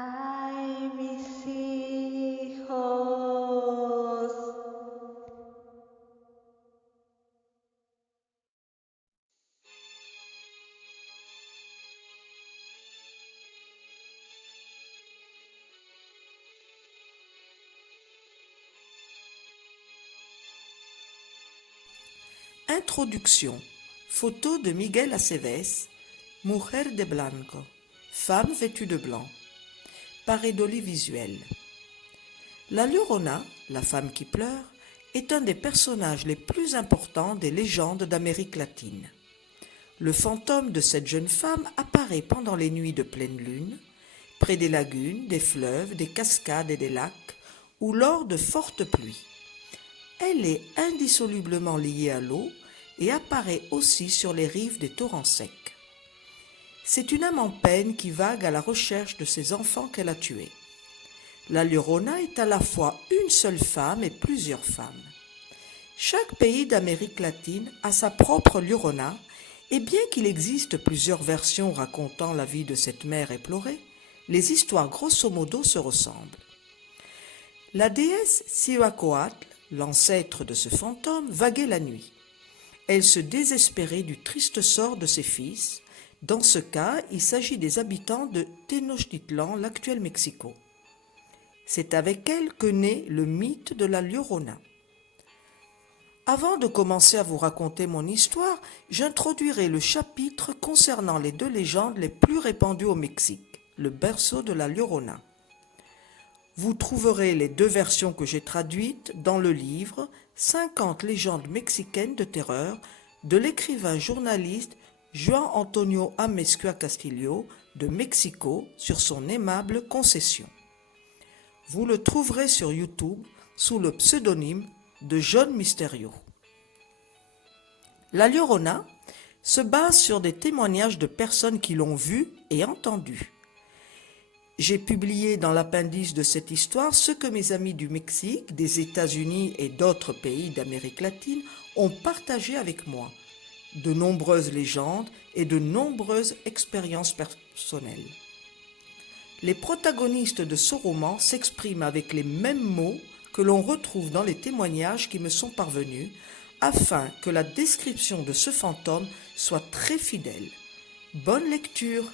Ay, mis hijos. Introduction. Photo de Miguel Aceves, Mujer de Blanco, femme vêtue de blanc. Pareidolie visuelle. La Llorona, la femme qui pleure, est un des personnages les plus importants des légendes d'Amérique latine. Le fantôme de cette jeune femme apparaît pendant les nuits de pleine lune, près des lagunes, des fleuves, des cascades et des lacs, ou lors de fortes pluies. Elle est indissolublement liée à l'eau et apparaît aussi sur les rives des torrents secs. C'est une âme en peine qui vague à la recherche de ses enfants qu'elle a tués. La Llorona est à la fois une seule femme et plusieurs femmes. Chaque pays d'Amérique latine a sa propre Llorona, et bien qu'il existe plusieurs versions racontant la vie de cette mère éplorée, les histoires grosso modo se ressemblent. La déesse Cihuacoatl, l'ancêtre de ce fantôme, vaguait la nuit. Elle se désespérait du triste sort de ses fils. Dans ce cas, il s'agit des habitants de Tenochtitlan, l'actuel Mexico. C'est avec elle que naît le mythe de la Llorona. Avant de commencer à vous raconter mon histoire, j'introduirai le chapitre concernant les deux légendes les plus répandues au Mexique, le berceau de la Llorona. Vous trouverez les deux versions que j'ai traduites dans le livre 50 légendes mexicaines de terreur de l'écrivain journaliste Juan Antonio Amezcua Castillo de Mexico sur son aimable concession. Vous le trouverez sur YouTube sous le pseudonyme de John Mysterio. La Llorona se base sur des témoignages de personnes qui l'ont vue et entendue. J'ai publié dans l'appendice de cette histoire ce que mes amis du Mexique, des États-Unis et d'autres pays d'Amérique latine ont partagé avec moi. De nombreuses légendes et de nombreuses expériences personnelles. Les protagonistes de ce roman s'expriment avec les mêmes mots que l'on retrouve dans les témoignages qui me sont parvenus, afin que la description de ce fantôme soit très fidèle. Bonne lecture!